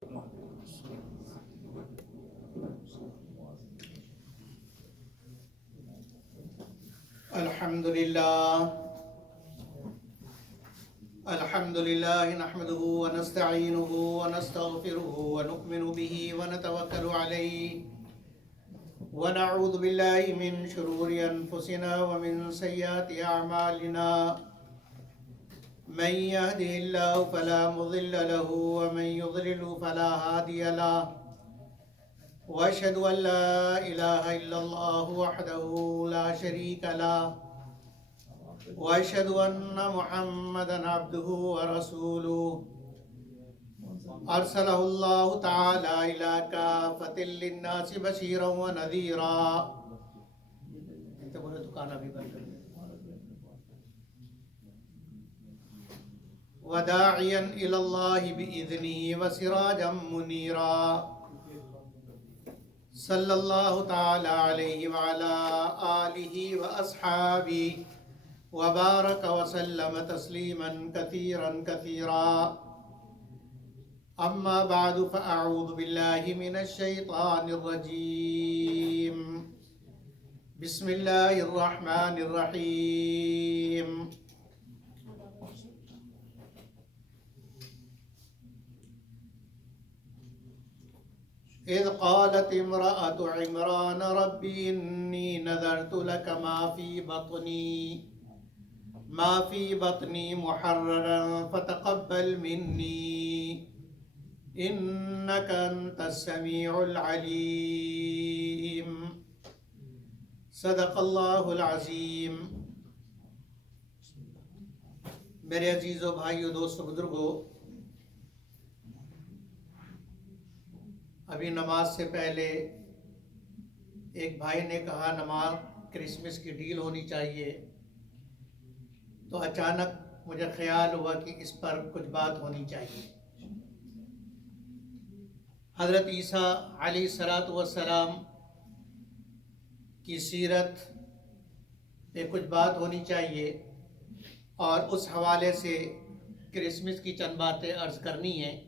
الحمد لله نحمده ونستعينه ونستغفره ونؤمن به ونتوكل عليه ونعوذ بالله من شرور أنفسنا ومن سيئات أعمالنا من يهده الله فلا مضل له ومن يضلل فلا هادي له وأشهد أن لا إله إلا الله وحده لا شريك له وأشهد أن محمدا عبده ورسوله أرسله الله تعالى إلى كافة للناس بشيرا ونذيرا وداعيا إلى الله بإذنه وسراجا منيرا صلى الله تعالى عليه وعلى آله وأصحابه وبارك وسلم تسليما كثيرا كثيرا أما بعد فأعوذ بالله من الشيطان الرجيم بسم الله الرحمن الرحيم إذ قالت امرأة عمران رب إني نذرت لك ما في بطني محررا فتقبل مني إنك أنت السميع العليم صدق اللہ العظیم۔ میرے عزیزو بھائیو دوستو بزرگو، ابھی نماز سے پہلے ایک بھائی نے کہا نماز کرسمس کی ڈیل ہونی چاہیے، تو اچانک مجھے خیال ہوا کہ اس پر کچھ بات ہونی چاہیے۔ حضرت عیسیٰ علیہ السلام کی سیرت پہ کچھ بات ہونی چاہیے، اور اس حوالے سے کرسمس کی چند باتیں عرض کرنی ہیں۔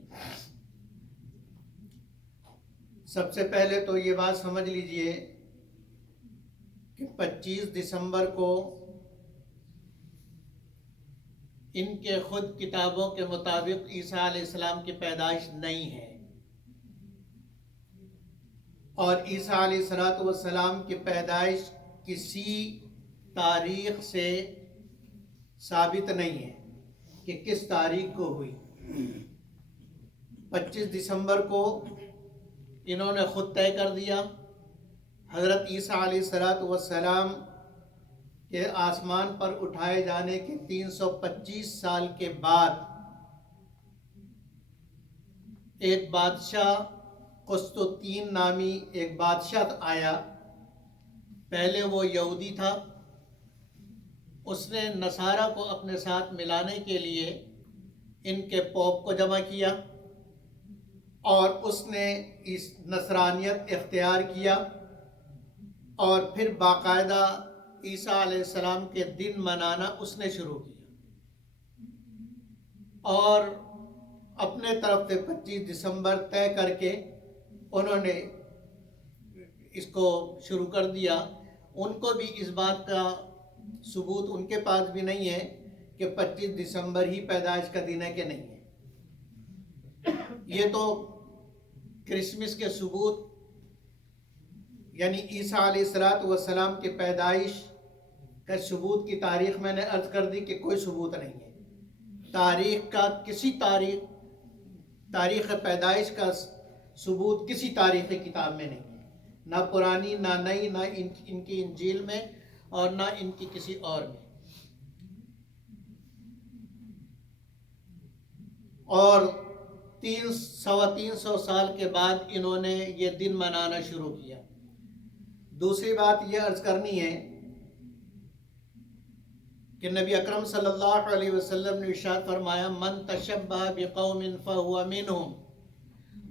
سب سے پہلے تو یہ بات سمجھ لیجئے کہ 25 دسمبر کو ان کے خود کتابوں کے مطابق عیسیٰ علیہ السلام کی پیدائش نہیں ہے، اور عیسیٰ علیہ السلام کی پیدائش کسی تاریخ سے ثابت نہیں ہے کہ کس تاریخ کو ہوئی۔ 25 دسمبر کو انہوں نے خود طے کر دیا۔ حضرت عیسیٰ علیہ السلام کے آسمان پر اٹھائے جانے کے 325 سال کے بعد ایک بادشاہ قسطنطین نامی ایک بادشاہ آیا۔ پہلے وہ یہودی تھا، اس نے نصارہ کو اپنے ساتھ ملانے کے لیے ان کے پوپ کو جمع کیا، اور اس نے اس نصرانیت اختیار کیا، اور پھر باقاعدہ عیسیٰ علیہ السلام کے دن منانا اس نے شروع کیا، اور اپنے طرف سے 25 دسمبر طے کر کے انہوں نے اس کو شروع کر دیا۔ ان کو بھی اس بات کا ثبوت ان کے پاس بھی نہیں ہے کہ 25 دسمبر ہی پیدائش کا دن ہے کہ نہیں ہے۔ یہ تو کرسمس کے ثبوت، یعنی عیسیٰ علیہ السلام کی پیدائش کا ثبوت کی تاریخ میں نے عرض کر دی کہ کوئی ثبوت نہیں ہے۔ تاریخ کا کسی تاریخ پیدائش کا ثبوت کسی تاریخی کتاب میں نہیں ہے، نہ پرانی، نہ نئی، نہ ان کی انجیل میں، اور نہ ان کی کسی اور میں۔ اور 300 سال کے بعد انہوں نے یہ دن منانا شروع کیا۔ دوسری بات یہ عرض کرنی ہے کہ نبی اکرم صلی اللہ علیہ وسلم نے ارشاد فرمایا، من تشبہ بقوم فہو منہم،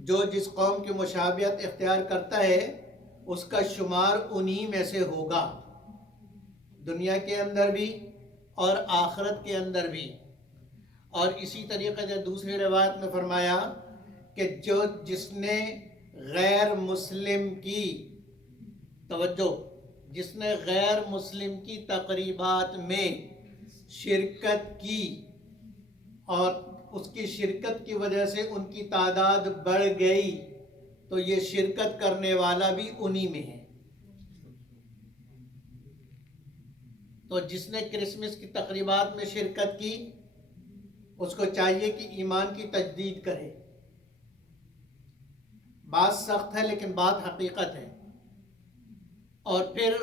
جو جس قوم کی مشابہت اختیار کرتا ہے اس کا شمار انہی میں سے ہوگا، دنیا کے اندر بھی اور آخرت کے اندر بھی۔ اور اسی طریقے سے دوسری روایت میں فرمایا کہ جس نے غیر مسلم کی توجہ جس نے غیر مسلم کی تقریبات میں شرکت کی اور اس کی شرکت کی وجہ سے ان کی تعداد بڑھ گئی تو یہ شرکت کرنے والا بھی انہی میں ہے. تو جس نے کرسمس کی تقریبات میں شرکت کی اس کو چاہیے کہ ایمان کی تجدید کرے. بات سخت ہے لیکن بات حقیقت ہے. اور پھر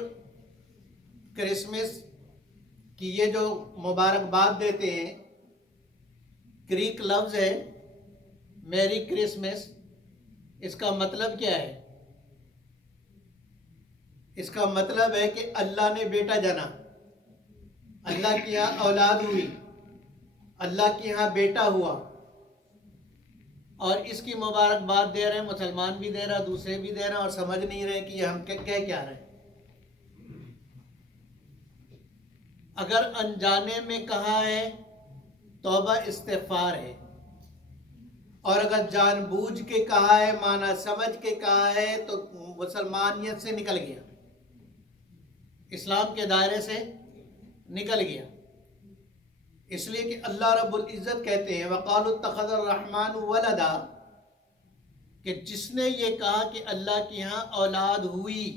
کرسمس کی یہ جو مبارکباد دیتے ہیں، گریک لفظ ہے میری کرسمس، اس کا مطلب کیا ہے؟ اس کا مطلب ہے کہ اللہ نے بیٹا جنا، اللہ کی یہاں اولاد ہوئی، اللہ کے یہاں بیٹا ہوا، اور اس کی مبارکباد دے رہے ہیں. مسلمان بھی دے رہا، دوسرے بھی دے رہے ہیں، اور سمجھ نہیں رہے کہ یہ ہم کہہ کیا رہے ہیں. اگر انجانے میں کہا ہے توبہ استغفار ہے، اور اگر جان بوجھ کے کہا ہے، معنی سمجھ کے کہا ہے، تو مسلمانیت سے نکل گیا، اسلام کے دائرے سے نکل گیا. اس لیے کہ اللہ رب العزت کہتے ہیں وَقَالُوا اتَّخَذَ الرَّحْمَنُ وَلَدًا، کہ جس نے یہ کہا کہ اللہ کی یہاں اولاد ہوئی،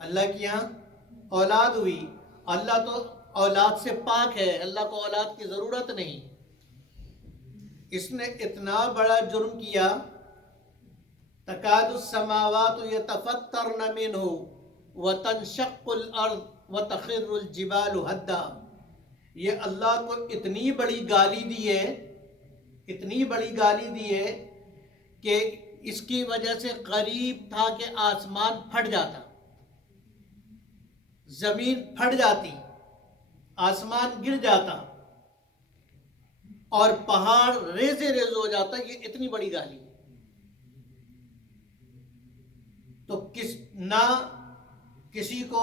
اللہ کی یہاں اولاد ہوئی. اللہ تو اولاد سے پاک ہے، اللہ کو اولاد کی ضرورت نہیں. اس نے اتنا بڑا جرم کیا تکاد السماوات یتفطرن منہ وتنشق الارض وتخر الجبال ہدا. یہ اللہ کو اتنی بڑی گالی دی ہے، اتنی بڑی گالی دی ہے کہ اس کی وجہ سے قریب تھا کہ آسمان پھٹ جاتا، زمین پھٹ جاتی، آسمان گر جاتا اور پہاڑ ریزے ریز ہو جاتا. یہ اتنی بڑی گالی. تو نہ کسی کو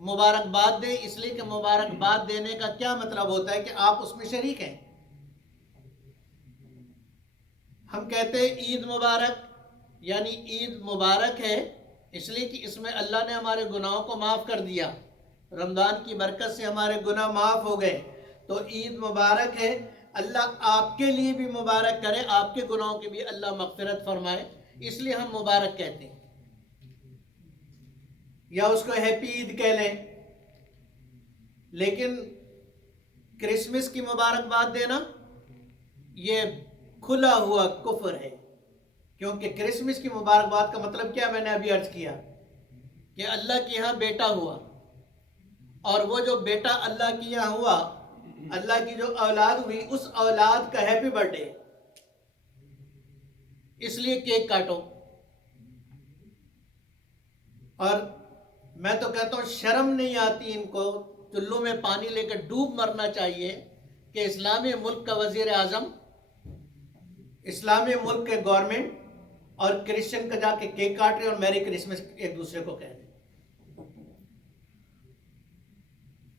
مبارکباد دے، اس لیے کہ مبارکباد دینے کا کیا مطلب ہوتا ہے کہ آپ اس میں شریک ہیں. ہم کہتے ہیں عید مبارک، یعنی عید مبارک ہے اس لیے کہ اس میں اللہ نے ہمارے گناہوں کو معاف کر دیا، رمضان کی برکت سے ہمارے گناہ معاف ہو گئے، تو عید مبارک ہے. اللہ آپ کے لیے بھی مبارک کرے، آپ کے گناہوں کی بھی اللہ مغفرت فرمائے، اس لیے ہم مبارک کہتے ہیں، یا اس کو ہیپی عید کہہ لیں. لیکن کرسمس کی مبارکباد دینا یہ کھلا ہوا کفر ہے، کیونکہ کرسمس کی مبارکباد کا مطلب کیا میں نے ابھی عرض کیا کہ اللہ کے یہاں بیٹا ہوا، اور وہ جو بیٹا اللہ کے یہاں ہوا، اللہ کی جو اولاد ہوئی، اس اولاد کا ہیپی برتھ ڈے، اس لیے کیک کاٹو. اور میں تو کہتا ہوں شرم نہیں آتی ان کو، چلو میں پانی لے کر ڈوب مرنا چاہیے کہ اسلامی ملک کا وزیر اعظم، اسلامی ملک کے گورنمنٹ اور کرسچن کا جا کے کیک کاٹ رہے اور میری کرسمس ایک دوسرے کو کہہ رہے.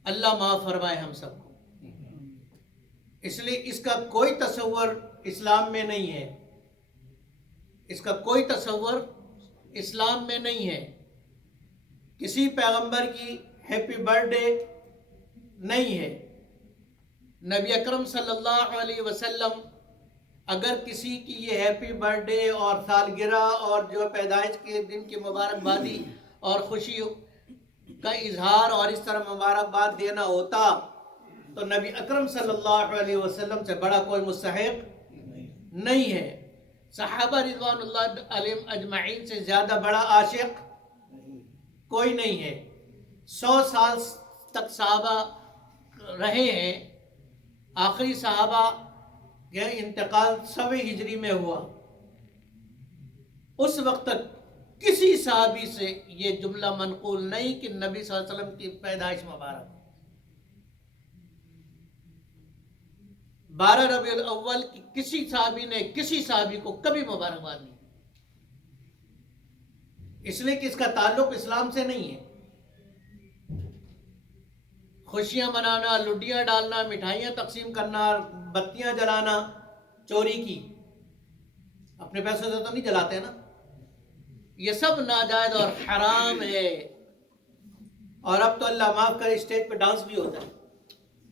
اللہ معاف فرمائے ہم سب کو. اس لیے اس کا کوئی تصور اسلام میں نہیں ہے، اس کا کوئی تصور اسلام میں نہیں ہے. کسی پیغمبر کی ہیپی برتھ ڈے نہیں ہے. نبی اکرم صلی اللہ علیہ وسلم اگر کسی کی یہ ہیپی برتھ ڈے اور سالگرہ اور جو پیدائش کے دن کی مبارکبادی اور خوشی کا اظہار اور اس طرح مبارکباد دینا ہوتا تو نبی اکرم صلی اللہ علیہ وسلم سے بڑا کوئی مستحق نہیں ہے. صحابہ رضوان اللہ علیہم اجمعین سے زیادہ بڑا عاشق کوئی نہیں ہے. 100 سال تک صحابہ رہے ہیں، آخری صحابہ کا انتقال 100 ہجری میں ہوا. اس وقت تک کسی صحابی سے یہ جملہ منقول نہیں کہ نبی صلی اللہ علیہ وسلم کی پیدائش مبارک. 12 ربیع الاول کی کسی صحابی نے کسی صحابی کو کبھی مبارکباد نہیں، اس لیے کہ اس کا تعلق اسلام سے نہیں ہے. خوشیاں منانا، لڈیاں ڈالنا، مٹھائیاں تقسیم کرنا، بتیاں جلانا، چوری کی، اپنے پیسوں سے تو نہیں جلاتے نا، یہ سب ناجائز اور حرام ہے۔ اور اب تو اللہ معاف کرے اسٹیج پہ ڈانس بھی ہوتا ہے،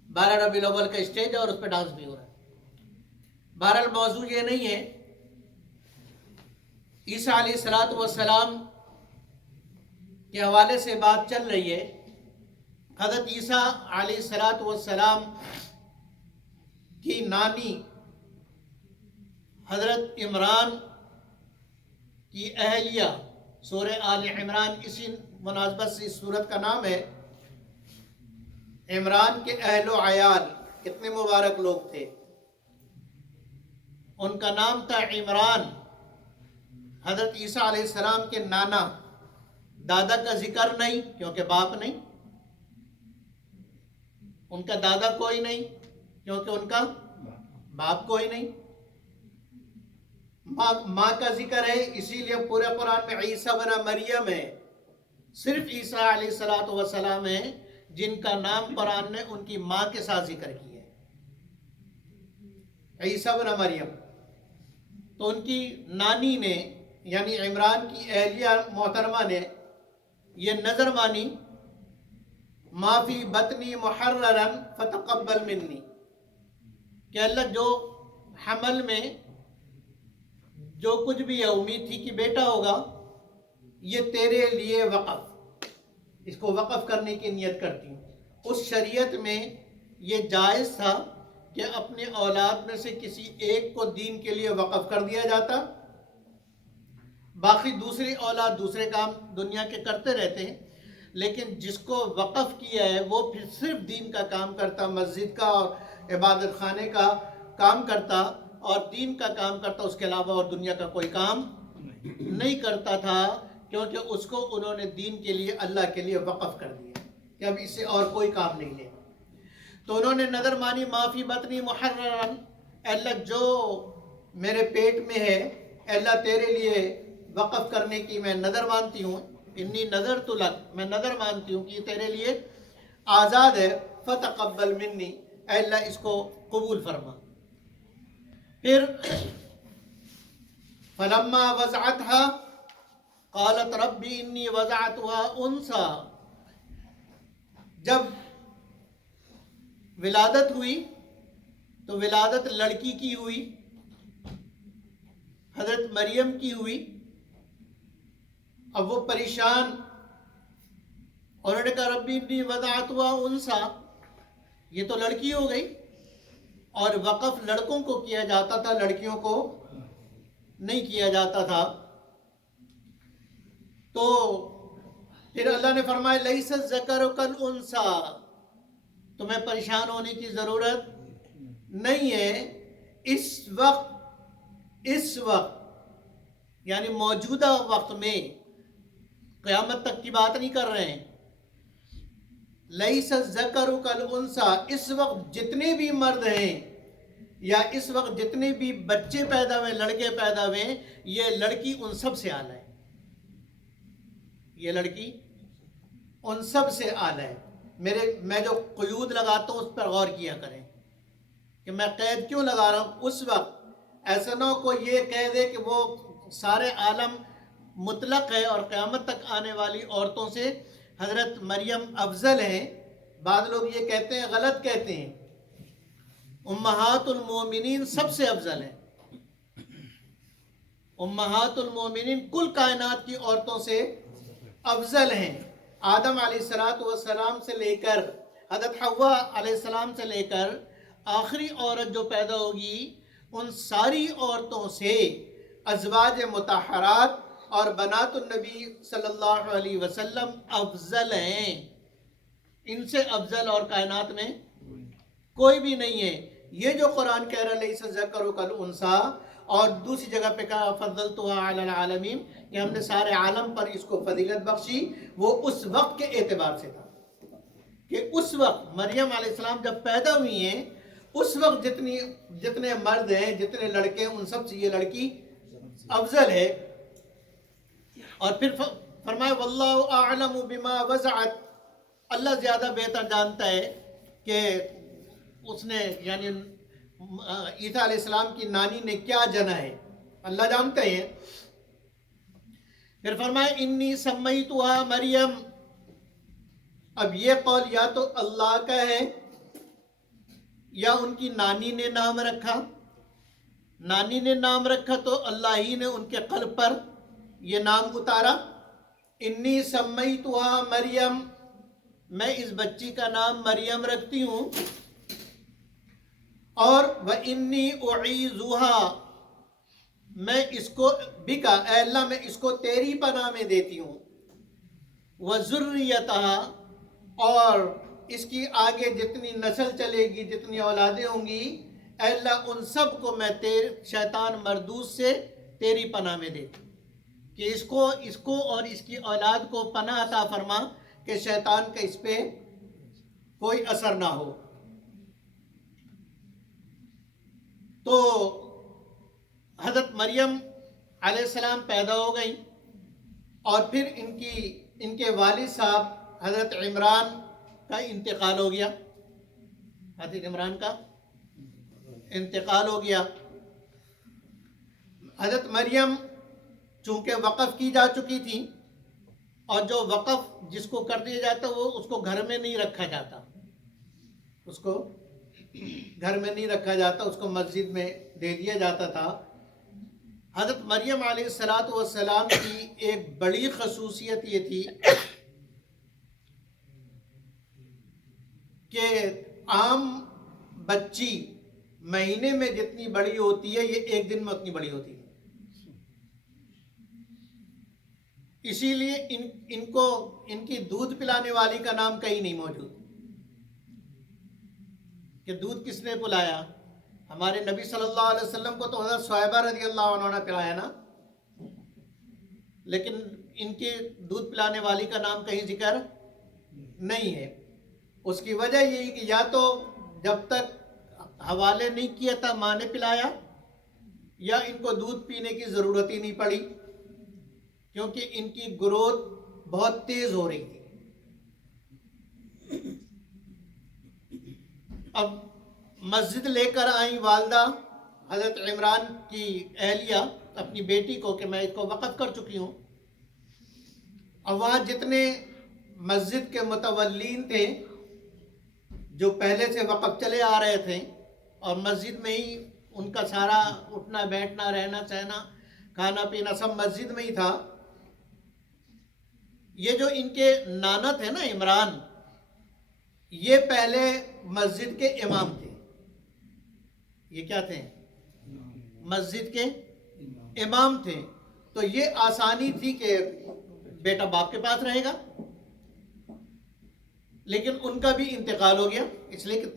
12 ربیع الاول کا اسٹیج ہے اور اس پہ ڈانس بھی ہو رہا ہے۔ بہرحال موضوع یہ نہیں ہے، عیسیٰ علیہ السلام کے حوالے سے بات چل رہی ہے۔ حضرت عیسیٰ علیہ السلام کی نانی حضرت عمران کی اہلیہ، سورہ آل عمران اسی مناسبت سے اس سورت کا نام ہے۔ عمران کے اہل و عیال کتنے مبارک لوگ تھے، ان کا نام تھا عمران۔ حضرت عیسیٰ علیہ السلام کے نانا، دادا کا ذکر نہیں کیونکہ باپ نہیں، ان کا دادا کوئی نہیں کیونکہ ان کا باپ کوئی نہیں، ماں کا ذکر ہے، اسی لیے پورے قرآن میں عیسیٰ بن مریم ہے، صرف عیسیٰ علیہ السلام ہے جن کا نام قرآن نے ان کی ماں کے ساتھ ذکر کیا ہے، عیسیٰ بن مریم۔ تو ان کی نانی نے یعنی عمران کی اہلیہ محترمہ نے یہ نظر مانی، ما فی بطنی محررا فتقبل منی، کہ اللہ جو حمل میں جو کچھ بھی ہے، امید تھی کہ بیٹا ہوگا، یہ تیرے لیے وقف، اس کو وقف کرنے کی نیت کرتی ہوں۔ اس شریعت میں یہ جائز تھا کہ اپنے اولاد میں سے کسی ایک کو دین کے لیے وقف کر دیا جاتا، باقی دوسری اولاد دوسرے کام دنیا کے کرتے رہتے ہیں، لیکن جس کو وقف کیا ہے وہ پھر صرف دین کا کام کرتا، مسجد کا اور عبادت خانے کا کام کرتا اور دین کا کام کرتا، اس کے علاوہ اور دنیا کا کوئی کام نہیں کرتا تھا، کیونکہ اس کو انہوں نے دین کے لیے اللہ کے لیے وقف کر دیا کہ اب اس سے اور کوئی کام نہیں لے۔ تو انہوں نے نظر مانی، معافی بطنی محررا، اللہ جو میرے پیٹ میں ہے اللہ تیرے لیے وقف کرنے کی میں نظر مانتی ہوں، انی نظرت لک، میں نظر مانتی ہوں کہ یہ تیرے لیے آزاد ہے، فتقبل منی، اے اللہ اس کو قبول فرما۔ پھر فلما وضعتها قالت ربی انی وضعتها انثى، جب ولادت ہوئی تو ولادت لڑکی کی ہوئی، حضرت مریم کی ہوئی۔ اب وہ پریشان، انہوں نے کہا ربی انی وضعتها انثى، یہ تو لڑکی ہو گئی، اور وقف لڑکوں کو کیا جاتا تھا، لڑکیوں کو نہیں کیا جاتا تھا۔ تو پھر اللہ نے فرمایا لیس الذکر کالانثی، تمہیں پریشان ہونے کی ضرورت نہیں ہے، اس وقت یعنی موجودہ وقت میں، قیامت تک کی بات نہیں کر رہے ہیں، لیس الذکر کالانثی، اس وقت جتنے بھی مرد ہیں یا اس وقت جتنے بھی بچے پیدا ہوئے، لڑکے پیدا ہوئے، یہ لڑکی ان سب سے اعلیٰ ہے، یہ لڑکی ان سب سے اعلیٰ ہے۔ میں جو قیود لگاتا ہوں اس پر غور کیا کریں کہ میں قید کیوں لگا رہا ہوں۔ اس وقت ایسا نہ ہو کوئی یہ کہہ دے کہ وہ سارے عالم مطلق ہے اور قیامت تک آنے والی عورتوں سے حضرت مریم افضل ہیں۔ بعض لوگ یہ کہتے ہیں، غلط کہتے ہیں، امہات المومنین سب سے افضل ہیں، امہات المومنین کل کائنات کی عورتوں سے افضل ہیں۔ آدم علیہ السلام سے لے کر حضرت حوا علیہ السلام سے لے کر آخری عورت جو پیدا ہوگی، ان ساری عورتوں سے ازواج مطہرات اور بنات النبی صلی اللہ علیہ وسلم افضل ہیں، ان سے افضل اور کائنات میں کوئی بھی نہیں ہے۔ یہ جو قرآن کہہ رہا ہے لیس الذکر کالانثی، اور دوسری جگہ پہ کہا فضلتها علی العالمین، کہ ہم نے سارے عالم پر اس کو فضیلت بخشی، وہ اس وقت کے اعتبار سے تھا کہ اس وقت مریم علیہ السلام جب پیدا ہوئی ہیں، اس وقت جتنے مرد ہیں، جتنے لڑکے ہیں، ان سب سے یہ لڑکی افضل ہے۔ اور پھر فرمایا واللہ اعلم بما وضعت، اللہ زیادہ بہتر جانتا ہے کہ اس نے یعنی عیسیٰ علیہ السلام کی نانی نے کیا جنا ہے، اللہ جانتے ہیں۔ پھر فرمائے انی سمیتها مریم، اب یہ قول یا تو اللہ کا ہے یا ان کی نانی نے نام رکھا۔ نانی نے نام رکھا تو اللہ ہی نے ان کے قلب پر یہ نام اتارا۔ انی سمیتها مریم، میں اس بچی کا نام مریم رکھتی ہوں، اور وَإِنِّي أُعِيذُهَا، میں اس کو بکا، اے اللہ میں اس کو تیری پناہ میں دیتی ہوں، وَذُرِّيَّتَهَا، اور اس کی آگے جتنی نسل چلے گی، جتنی اولادیں ہوں گی، اے اللہ ان سب کو میں شیطان مردود سے تیری پناہ میں دیتی ہوں، کہ اس کو اور اس کی اولاد کو پناہ عطا فرما کہ شیطان کا اس پہ کوئی اثر نہ ہو۔ تو حضرت مریم علیہ السلام پیدا ہو گئیں، اور پھر ان کے والد صاحب حضرت عمران کا انتقال ہو گیا۔ حضرت عمران کا انتقال ہو گیا۔ حضرت مریم چونکہ وقف کی جا چکی تھی، اور جو وقف جس کو کر دیا جاتا وہ اس کو گھر میں نہیں رکھا جاتا، اس کو گھر میں نہیں رکھا جاتا، اس کو مسجد میں دے دیا جاتا تھا۔ حضرت مریم علیہ السلام کی ایک بڑی خصوصیت یہ تھی کہ عام بچی مہینے میں جتنی بڑی ہوتی ہے یہ ایک دن میں اتنی بڑی ہوتی ہے۔ اسی لیے ان کی دودھ پلانے والی کا نام کہیں نہیں موجود کہ دودھ کس نے پلایا۔ ہمارے نبی صلی اللہ علیہ وسلم کو تو حضرت صہیبہ رضی اللہ عنہ نے پلایا نا، لیکن ان کے دودھ پلانے والی کا نام کہیں ذکر نہیں ہے۔ اس کی وجہ یہی کہ یا تو جب تک حوالے نہیں کیا تھا ماں نے پلایا، یا ان کو دودھ پینے کی ضرورت ہی نہیں پڑی، کیونکہ ان کی گروتھ بہت تیز ہو رہی تھی۔ اب مسجد لے کر آئیں والدہ حضرت عمران کی اہلیہ اپنی بیٹی کو کہ میں اس کو وقف کر چکی ہوں۔ اب وہاں جتنے مسجد کے متولین تھے جو پہلے سے وقف چلے آ رہے تھے، اور مسجد میں ہی ان کا سارا اٹھنا بیٹھنا رہنا سہنا کھانا پینا سب مسجد میں ہی تھا۔ یہ جو ان کے نانا تھے نا عمران، یہ پہلے مسجد کے امام تھے۔ یہ کیا تھے؟ مسجد کے امام تھے۔ تو یہ آسانی تھی کہ بیٹا باپ کے پاس رہے گا، لیکن ان کا بھی انتقال ہو گیا، اس لیے کہ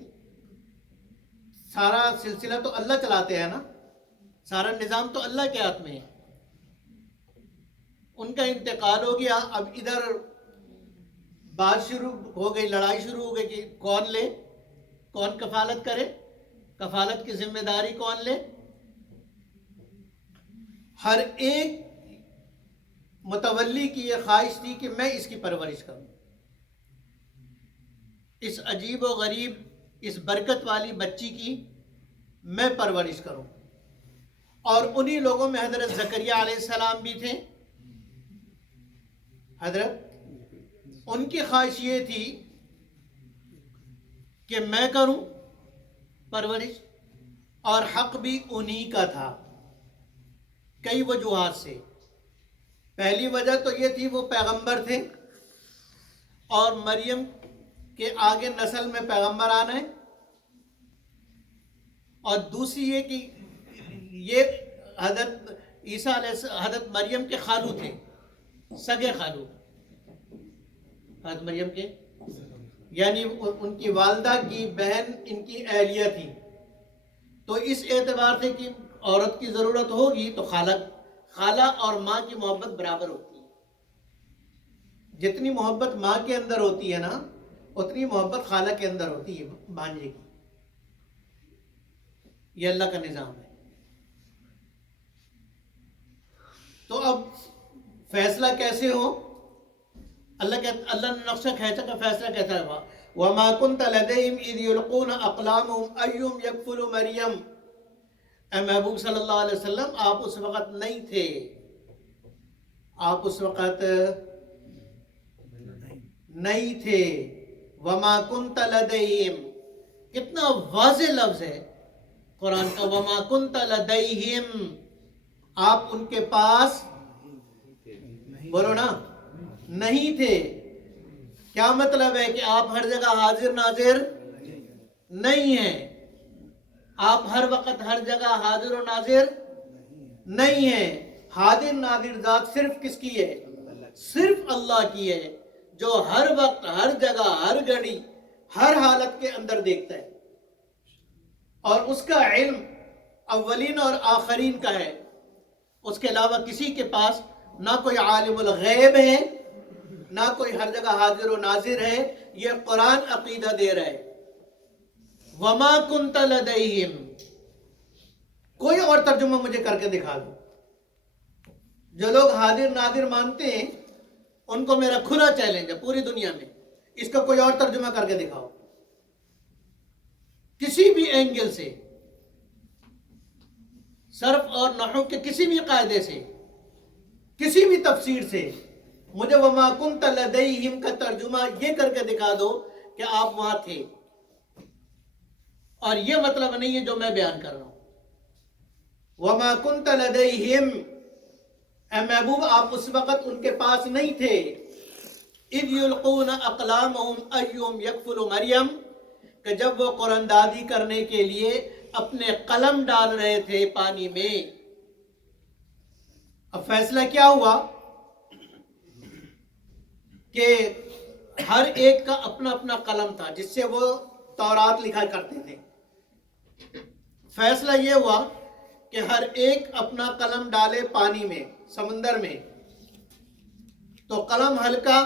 سارا سلسلہ تو اللہ چلاتے ہیں نا، سارا نظام تو اللہ کے ہاتھ میں ہے۔ ان کا انتقال ہو گیا۔ اب ادھر بات شروع ہو گئی، لڑائی شروع ہو گئی کہ کون لے، کون کفالت کرے، کفالت کی ذمہ داری کون لے۔ ہر ایک متولی کی یہ خواہش تھی کہ میں اس کی پرورش کروں، اس عجیب و غریب اس برکت والی بچی کی میں پرورش کروں۔ اور انہی لوگوں میں حضرت زکریا علیہ السلام بھی تھے۔ حضرت ان کی خواہش یہ تھی کہ میں کروں پرورش، اور حق بھی انہی کا تھا کئی وجوہات سے۔ پہلی وجہ تو یہ تھی وہ پیغمبر تھے، اور مریم کے آگے نسل میں پیغمبر آنا ہے، اور دوسری یہ کہ یہ حضرت عیسیٰ علیہ حضرت مریم کے خالو تھے، سگے خالو حضرت مریم کے، یعنی ان کی والدہ کی بہن ان کی اہلیہ تھی۔ تو اس اعتبار سے کہ عورت کی ضرورت ہوگی تو خالہ اور ماں کی محبت برابر ہوتی ہے۔ جتنی محبت ماں کے اندر ہوتی ہے نا، اتنی محبت خالہ کے اندر ہوتی ہے بھانجے کی۔ یہ اللہ کا نظام ہے۔ تو اب فیصلہ کیسے ہو؟ اللہ نے نقشہ کھینچا کا فیصلہ کیسا ہوا؟ وما كنت لديهم اذ يلقون اقلامهم ايهم يكفل مریم، اے محبوب صلی اللہ علیہ وسلم آپ اس وقت نہیں تھے، آپ اس وقت نہیں تھے. وما كنت لديهم، کتنا واضح لفظ ہے قرآن کا، وما كنت لديهم، آپ ان کے پاس بولو نا نہیں تھے. کیا مطلب ہے کہ آپ ہر جگہ حاضر ناظر نہیں ہیں، آپ ہر وقت ہر جگہ حاضر و ناظر نہیں ہیں. حاضر ناظر ذات صرف کس کی ہے؟ صرف اللہ کی ہے، جو ہر وقت ہر جگہ ہر گھڑی ہر حالت کے اندر دیکھتا ہے، اور اس کا علم اولین اور آخرین کا ہے. اس کے علاوہ کسی کے پاس نہ کوئی عالم الغیب ہے، نہ کوئی ہر جگہ حاضر و ناظر ہے. یہ قرآن عقیدہ دے رہا ہے. وما كنت لديهم، کوئی اور ترجمہ مجھے کر کے دکھا دو. جو لوگ حاضر ناظر مانتے ہیں ان کو میرا کھلا چیلنج ہے پوری دنیا میں، اس کا کوئی اور ترجمہ کر کے دکھاؤ کسی بھی اینگل سے، صرف اور نحو کے کسی بھی قاعدے سے، کسی بھی تفسیر سے. مجھے وما كنت لديهم کا ترجمہ یہ کر کے دکھا دو کہ آپ وہاں تھے، اور یہ مطلب نہیں ہے جو میں بیان کر رہا ہوں. وما كنت لديهم، اے محبوب آپ اس وقت ان کے پاس نہیں تھے. اذ يلقون اقلامهم ايهم يكفل مریم، کہ جب وہ قرآن دادی کرنے کے لیے اپنے قلم ڈال رہے تھے پانی میں. اب فیصلہ کیا ہوا کہ ہر ایک کا اپنا اپنا قلم تھا جس سے وہ تورات لکھا کرتے تھے. فیصلہ یہ ہوا کہ ہر ایک اپنا قلم ڈالے پانی میں، سمندر میں. تو قلم ہلکا،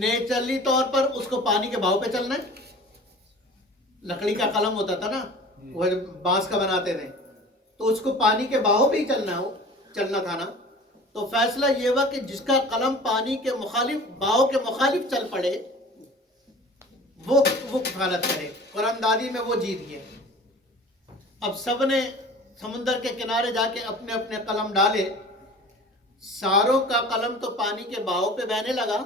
نیچرلی طور پر اس کو پانی کے بہاؤ پہ چلنا ہے. لکڑی کا قلم ہوتا تھا نا، وہ بانس کا بناتے تھے، تو اس کو پانی کے بہاؤ پہ ہی چلنا تھا نا. تو فیصلہ یہ ہوا کہ جس کا قلم پانی کے مخالف، بہاؤ کے مخالف چل پڑے وہ کفالت کرے. قرآن دادی میں وہ جیت گئے. اب سب نے سمندر کے کنارے جا کے اپنے اپنے قلم ڈالے. ساروں کا قلم تو پانی کے بہاؤ پہ بہنے لگا،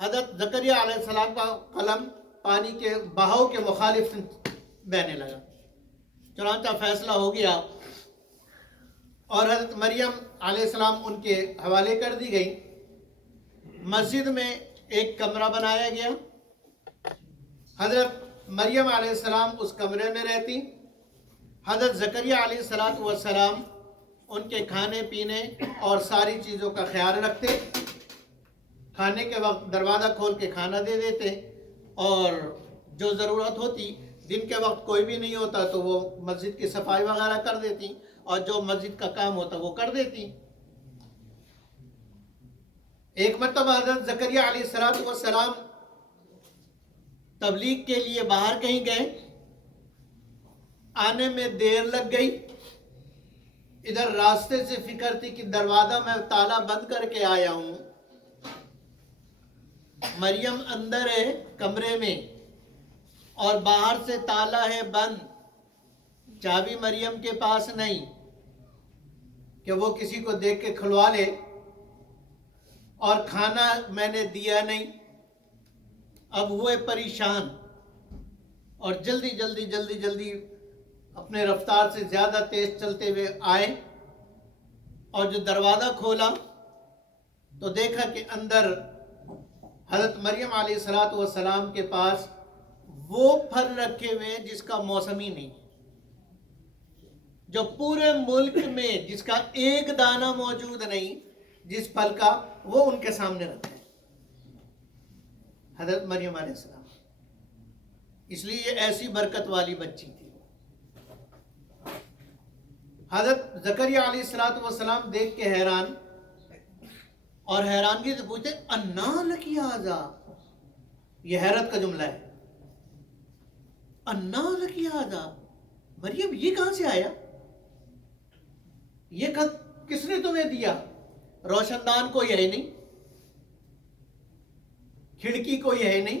حضرت زکریا علیہ السلام کا قلم پانی کے بہاؤ کے مخالف بہنے لگا. چنانچہ فیصلہ ہو گیا اور حضرت مریم علیہ السلام ان کے حوالے کر دی گئی. مسجد میں ایک کمرہ بنایا گیا، حضرت مریم علیہ السلام اس کمرے میں رہتی، حضرت زکریا علیہ السلام ان کے کھانے پینے اور ساری چیزوں کا خیال رکھتے. کھانے کے وقت دروازہ کھول کے کھانا دے دیتے، اور جو ضرورت ہوتی، دن کے وقت کوئی بھی نہیں ہوتا تو وہ مسجد کی صفائی وغیرہ کر دیتی، اور جو مسجد کا کام ہوتا وہ کر دیتی. ایک مرتبہ حضرت زکریا علیہ السلام تبلیغ کے لیے باہر کہیں گئے، آنے میں دیر لگ گئی. ادھر راستے سے فکر تھی کہ دروازہ میں تالا بند کر کے آیا ہوں، مریم اندر ہے کمرے میں اور باہر سے تالا ہے بند، چابی مریم کے پاس نہیں کہ وہ کسی کو دیکھ کے کھلوا لے، اور کھانا میں نے دیا نہیں. اب ہوئے پریشان اور جلدی اپنے رفتار سے زیادہ تیز چلتے ہوئے آئے، اور جو دروازہ کھولا تو دیکھا کہ اندر حضرت مریم علیہ السلام کے پاس وہ پھل رکھے ہوئے جس کا موسم ہی نہیں، جو پورے ملک میں جس کا ایک دانہ موجود نہیں، جس پھل کا، وہ ان کے سامنے رکھا ہے حضرت مریم علیہ السلام. اس لیے یہ ایسی برکت والی بچی تھی. حضرت زکریا علیہ السلام دیکھ کے حیران، اور حیرانگی سے پوچھتے انا لکی ھذا، یہ حیرت کا جملہ ہے. انا لکی ھذا، مریم یہ کہاں سے آیا؟ یہ کس نے تمہیں دیا؟ روشن دان کوئی ہے نہیں، کھڑکی کوئی ہے نہیں،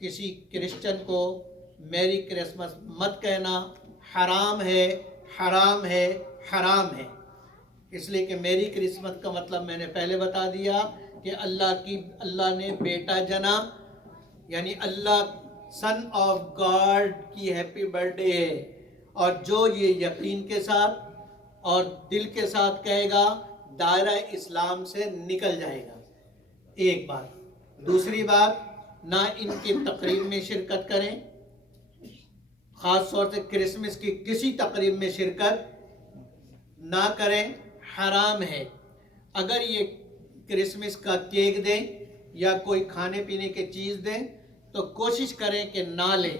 کسی کرسچن کو میری کرسمس مت کہنا حرام ہے، حرام ہے، حرام ہے۔ اس لیے کہ میری کرسمس کا مطلب میں نے پہلے بتا دیا کہ اللہ نے بیٹا جنا، یعنی اللہ سن آف گاڈ کی ہیپی برتھ ڈے ہے، اور جو یہ یقین کے ساتھ اور دل کے ساتھ کہے گا دائرہ اسلام سے نکل جائے گا۔ ایک بات۔ دوسری بات، نہ ان کی تقریب میں شرکت کریں، خاص طور سے کرسمس کی کسی تقریب میں شرکت نہ کریں، حرام ہے۔ اگر یہ کرسمس کا کیک دیں یا کوئی کھانے پینے کی چیز دیں تو کوشش کریں کہ نہ لیں،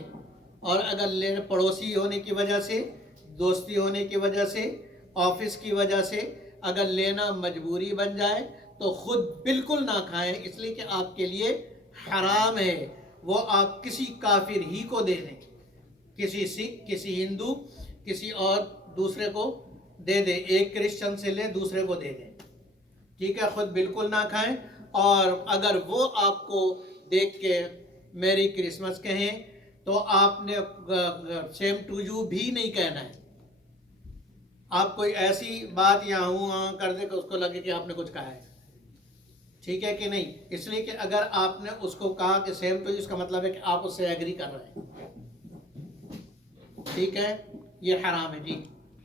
اور اگر لیں پڑوسی ہونے کی وجہ سے، دوستی ہونے کی وجہ سے، آفس کی وجہ سے اگر لینا مجبوری بن جائے تو خود بالکل نہ کھائیں، اس لیے کہ آپ کے لیے حرام ہے۔ وہ آپ کسی کافر ہی کو دے دیں، کسی سکھ، کسی ہندو، کسی اور دوسرے کو دے دیں، ایک کرسچن سے لیں دوسرے کو دے دیں، ٹھیک ہے؟ خود بالکل نہ کھائیں، اور اگر وہ آپ کو دیکھ کے میری کرسمس کہیں تو آپ نے سیم ٹو یو بھی نہیں کہنا ہے۔ آپ کوئی ایسی بات یا ہاں کر دے کہ اس کو لگے کہ آپ نے کچھ کہا ہے، ٹھیک ہے کہ نہیں؟ اس لیے کہ اگر آپ نے اس کو کہا کہ سیم ٹو یو، اس کا مطلب ہے کہ آپ اس سے ایگری کر رہے ہیں، ٹھیک ہے؟ یہ حرام ہے جی۔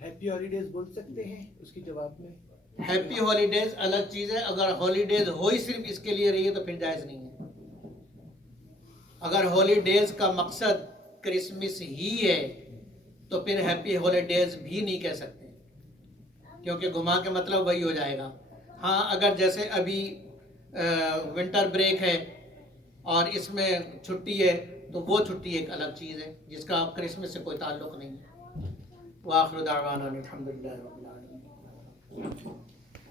ہیپی ہالیڈیز بول سکتے ہیں اس کے جواب میں؟ ہیپی ہالیڈیز الگ چیز ہے، اگر ہالیڈیز ہو ہی صرف اس کے لیے رہی ہے تو پھر جائز نہیں ہے۔ اگر ہالیڈیز کا مقصد کرسمس ہی ہے تو پھر ہیپی ہالیڈیز بھی نہیں کہہ سکتے، کیونکہ گھما کے مطلب وہی ہو جائے گا۔ ہاں اگر جیسے ابھی ونٹر بریک ہے اور اس میں چھٹی ہے تو وہ چھٹی ایک الگ چیز ہے جس کا کرسمس سے کوئی تعلق نہیں ہے۔ وآخر دعوانا الحمدللہ رب العالمین۔